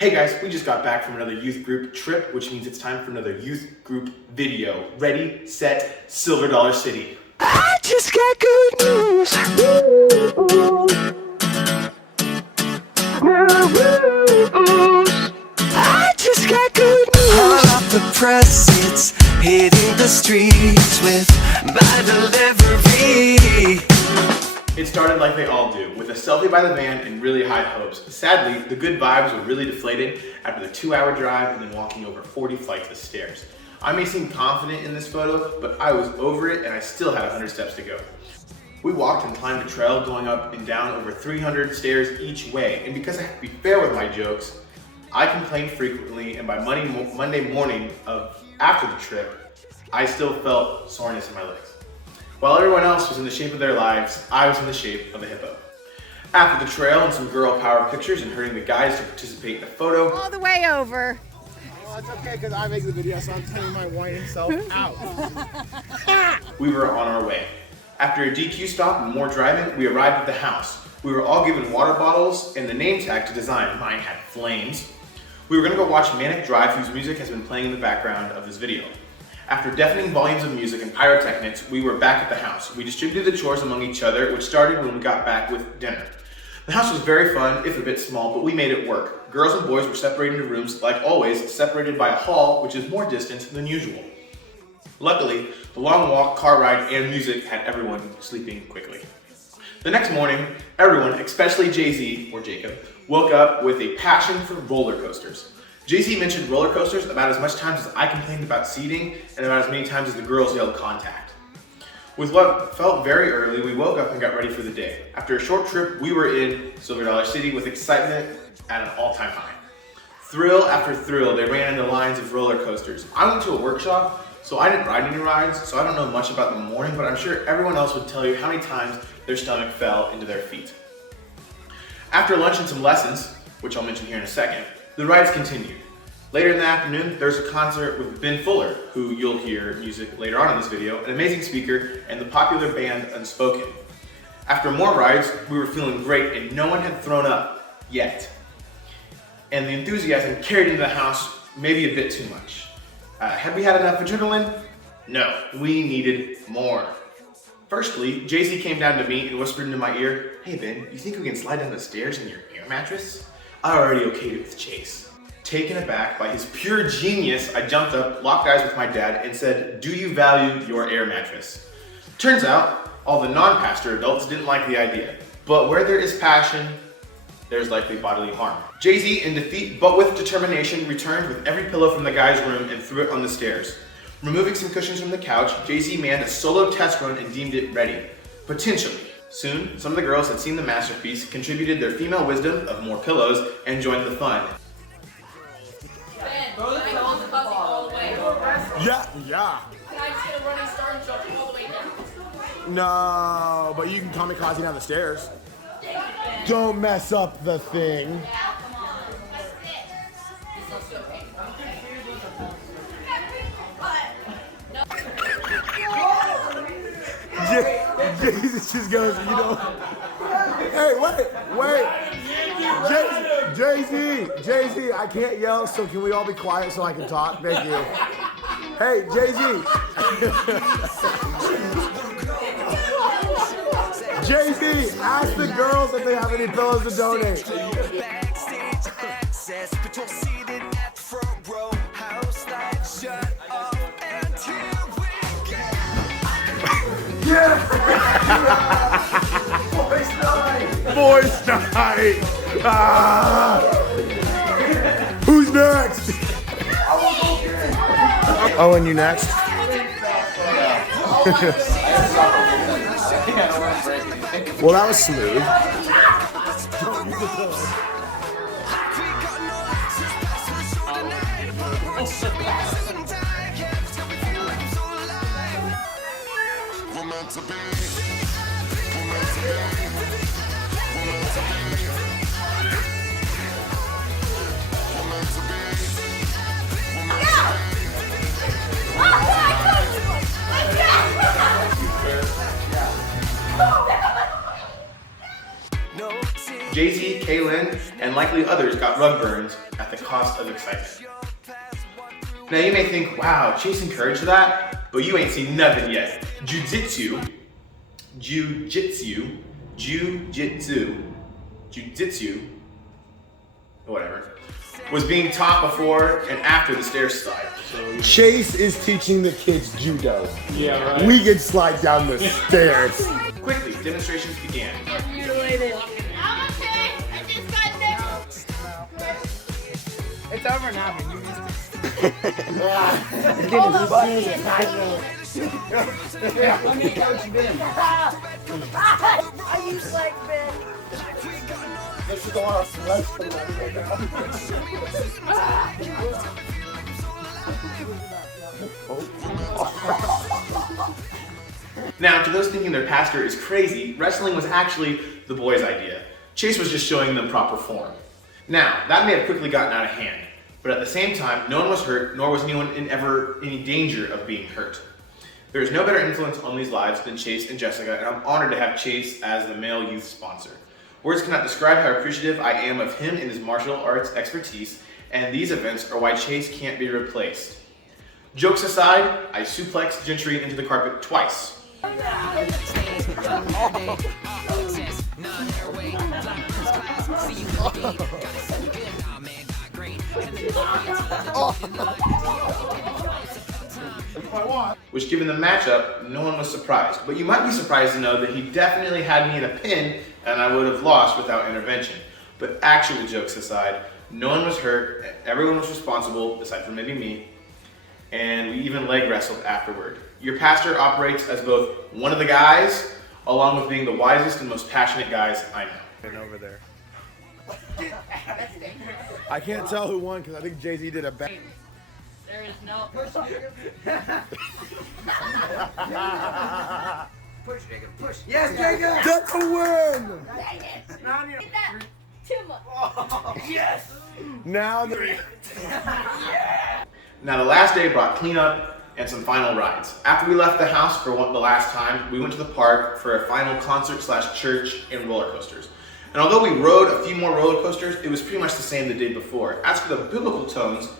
Hey guys, we just got back from another youth group trip, which means it's time for another youth group video. Ready, set, Silver Dollar City. I just got good news. I just got good news. All of the presents hitting the streets with my delivery. It started like they all do, with a selfie by the van and really high hopes. Sadly, the good vibes were really deflated after the 2-hour drive and then walking over 40 flights of stairs. I may seem confident in this photo, but I was over it and I still had 100 steps to go. We walked and climbed a trail going up and down over 300 stairs each way, and because I have to be fair with my jokes, I complained frequently, and by Monday morning after the trip, I still felt soreness in my legs. While everyone else was in the shape of their lives, I was in the shape of a hippo. After the trail and some girl power pictures and herding the guys to participate in the photo, all the way over. Well, it's okay because I make the video, so I'm taking my whining self out. we were on our way. After a DQ stop and more driving, we arrived at the house. We were all given water bottles and the name tag to design. Mine had flames. We were gonna go watch Manic Drive, whose music has been playing in the background of this video. After deafening volumes of music and pyrotechnics, we were back at the house. We distributed the chores among each other, which started when we got back with dinner. The house was very fun, if a bit small, but we made it work. Girls and boys were separated into rooms, like always, separated by a hall, which is more distance than usual. Luckily, the long walk, car ride, and music had everyone sleeping quickly. The next morning, everyone, especially Jay-Z, or Jacob, woke up with a passion for roller coasters. Jay-Z mentioned roller coasters about as much times as I complained about seating and about as many times as the girls yelled contact. With what felt very early, we woke up and got ready for the day. After a short trip, we were in Silver Dollar City with excitement at an all-time high. Thrill after thrill, they ran into lines of roller coasters. I went to a workshop, so I didn't ride any rides, so I don't know much about the morning, but I'm sure everyone else would tell you how many times their stomach fell into their feet. After lunch and some lessons, which I'll mention here in a second, the rides continued. Later in the afternoon, there's a concert with Ben Fuller, who you'll hear music later on in this video, an amazing speaker, and the popular band Unspoken. After more rides, we were feeling great and no one had thrown up yet. And the enthusiasm carried into the house maybe a bit too much. Had we had enough adrenaline? No, we needed more. Firstly, Jay-Z came down to me and whispered into my ear, "Hey Ben, you think we can slide down the stairs in your air mattress?" I already okayed it with Chase. Taken aback by his pure genius, I jumped up, locked eyes with my dad, and said, "Do you value your air mattress?" Turns out, all the non-pastor adults didn't like the idea. But where there is passion, there's likely bodily harm. Jay-Z, in defeat but with determination, returned with every pillow from the guy's room and threw it on the stairs. Removing some cushions from the couch, Jay-Z manned a solo test run and deemed it ready. Potentially. Soon, some of the girls had seen the masterpiece, contributed their female wisdom of more pillows, and joined the fun. Ben, can I hold the puppy all the way? Yeah. Can I just get a running start and jump all the way down? No, but you can kamikaze down the stairs. Don't mess up the thing. Jesus just goes, you know. Hey, wait. Jay-Z, I can't yell, so can we all be quiet so I can talk? Thank you. Hey, Jay-Z. Jay-Z, ask the girls if they have any pillows to donate. Yeah! Boys night! Ah! Who's next? Oh, and you next? Well, that was smooth. Jay-Z, Kaylin, and likely others got rug burns at at the cost of excitement. Now you may think, wow, Chase encouraged that, but you ain't seen nothing yet. Jiu-jitsu, whatever, was being taught before and after the stair slide. So Chase is teaching the kids judo. Yeah, right. We can slide down the stairs. quickly, demonstrations began. Mutilated. I'm okay. I just got this. It's over now, but you Let me coach Ben. I used like Ben. This is the last lesson. Now, to those thinking their pastor is crazy, wrestling was actually the boys' idea. Chase was just showing them proper form. Now, that may have quickly gotten out of hand, but at the same time, no one was hurt, nor was anyone in any danger of being hurt. There is no better influence on these lives than Chase and Jessica, and I'm honored to have Chase as the male youth sponsor. Words cannot describe how appreciative I am of him and his martial arts expertise, and these events are why Chase can't be replaced. Jokes aside, I suplexed Gentry into the carpet twice. Which, given the matchup, no one was surprised. But you might be surprised to know that he definitely had me in a pin and I would have lost without intervention. But actually, jokes aside, no one was hurt, everyone was responsible, aside from maybe me, and we even leg wrestled afterward. Your pastor operates as both one of the guys, along with being the wisest and most passionate guys I know. And over there. I can't tell who won because I think Jay-Z did a bad. There is no. Push, Jacob, push. Yes, Jacob! That's a win! Get that. Too much. Yes! Now the Now the last day brought cleanup and some final rides. After we left the house for the last time, we went to the park for a final concert/church and roller coasters. And although we rode a few more roller coasters, it was pretty much the same the day before. As for the biblical tones,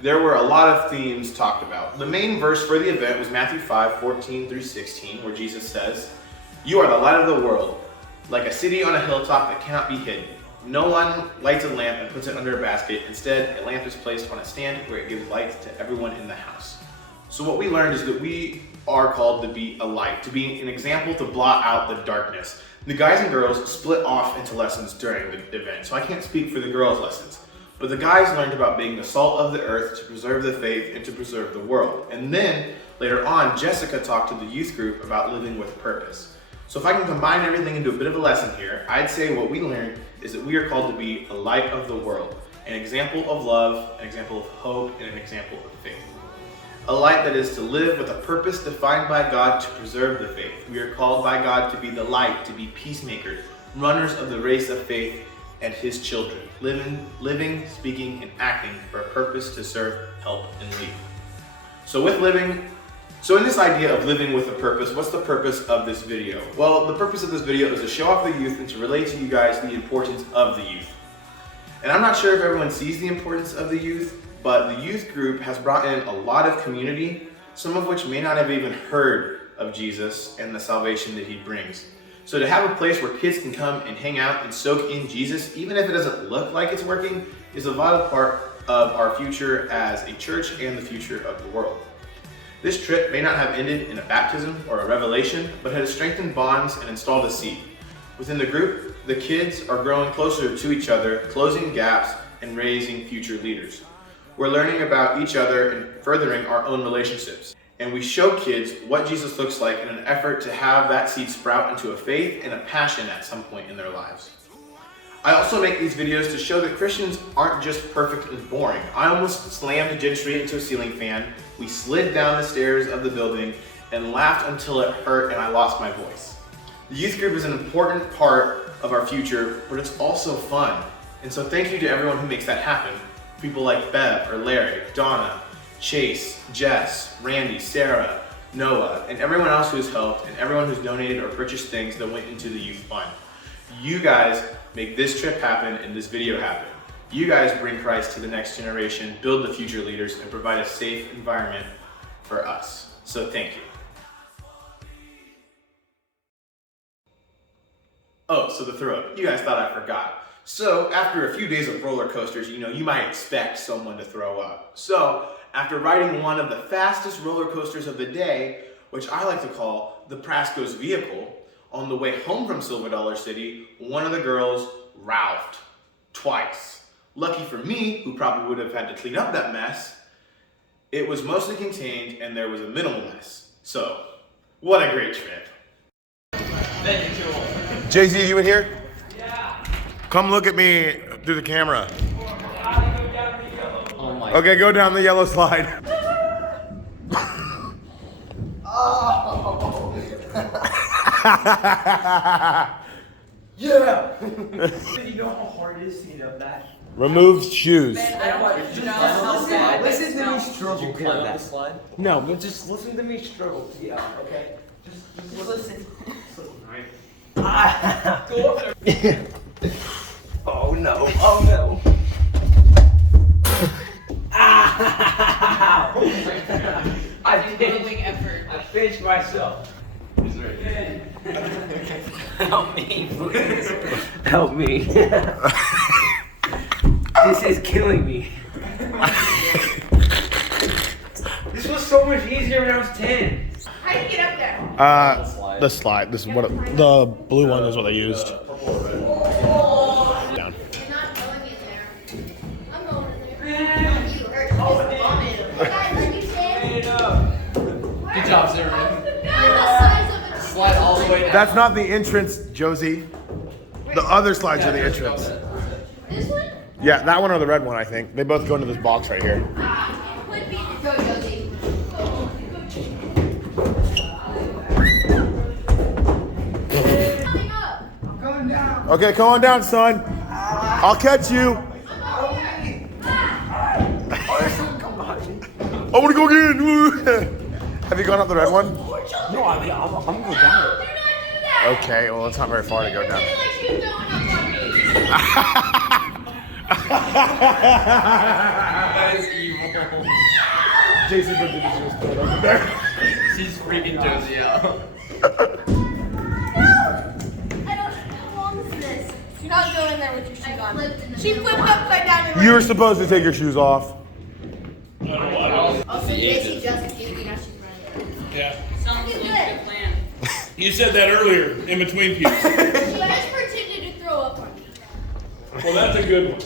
there were a lot of themes talked about. The main verse for the event was Matthew 5:14-16, where Jesus says, "You are the light of the world, like a city on a hilltop that cannot be hidden. No one lights a lamp and puts it under a basket. Instead, a lamp is placed on a stand where it gives light to everyone in the house." So what we learned is that we are called to be a light, to be an example to blot out the darkness. The guys and girls split off into lessons during the event, so I can't speak for the girls' lessons. But the guys learned about being the salt of the earth to preserve the faith and to preserve the world. And then, later on, Jessica talked to the youth group about living with purpose. So if I can combine everything into a bit of a lesson here, I'd say what we learned is that we are called to be a light of the world, an example of love, an example of hope, and an example of faith. A light that is to live with a purpose defined by God to preserve the faith. We are called by God to be the light, to be peacemakers, runners of the race of faith, and His children, living, speaking, and acting for a purpose to serve, help, and lead. So in this idea of living with a purpose, what's the purpose of this video? Well, the purpose of this video is to show off the youth and to relate to you guys the importance of the youth. And I'm not sure if everyone sees the importance of the youth, but the youth group has brought in a lot of community, some of which may not have even heard of Jesus and the salvation that He brings. So to have a place where kids can come and hang out and soak in Jesus, even if it doesn't look like it's working, is a vital part of our future as a church and the future of the world. This trip may not have ended in a baptism or a revelation, but has strengthened bonds and installed a seed. Within the group, the kids are growing closer to each other, closing gaps, and raising future leaders. We're learning about each other and furthering our own relationships. And we show kids what Jesus looks like in an effort to have that seed sprout into a faith and a passion at some point in their lives. I also make these videos to show that Christians aren't just perfect and boring. I almost slammed Gentry into a ceiling fan, we slid down the stairs of the building, and laughed until it hurt and I lost my voice. The youth group is an important part of our future, but it's also fun. And so thank you to everyone who makes that happen. People like Bev or Larry, Donna, Chase, Jess, Randy, Sarah, Noah, and everyone else who has helped, and everyone who's donated or purchased things that went into the youth fund. You guys make this trip happen and this video happen. You guys bring Christ to the next generation, build the future leaders, and provide a safe environment for us. So thank you. Oh, so the throw up. You guys thought I forgot. So after a few days of roller coasters, you might expect someone to throw up. So after riding one of the fastest roller coasters of the day, which I like to call the Prasco's vehicle, on the way home from Silver Dollar City, one of the girls ralphed twice. Lucky for me, who probably would have had to clean up that mess, it was mostly contained and there was a minimal mess. So, what a great trip. Jay-Z, you in here? Yeah. Come look at me through the camera. Oh my. Okay, go down the yellow slide. Yeah. You know how hard it is to get up that? Remove shoes. Listen to me struggle. Did you climb up the slide? No, but just listen to me struggle to get up, okay? Just listen. Go up there. Oh no, oh no. I finished myself. Help me, please. Help me. This is killing me. This was so much easier when I was 10. How do you get up there? The slide. This is what the blue one is what they used. Down. You're not going in there. I'm going in there. You hurt. You just vomit. Guys, are you safe? Good job, Sarah. The size of a Slide all the way down. That's not the entrance, Josie. The other slides are the entrance. This one? Yeah, that one or the red one, I think. They both go into this box right here. Would be. Go, Josie. Coming up. I'm coming down. Okay, come on down, son. I'll catch you. I want to go again. Have you gone up the red one? No, I'm gonna go down. Do not do that. Okay, well, it's not very far to go down. Like you don't know me. That is evil. Jason put the just throw it over there. She's freaking Josie out. No! I don't. How long is this? Do not go in there with your shoes on. She flipped upside down and You're supposed to take your shoes off. Also, Casey just gave me now she's running. Yeah. Sounds like a good plan. You said that earlier, in between pubes. She just pretended to throw up on me. Well, that's a good one.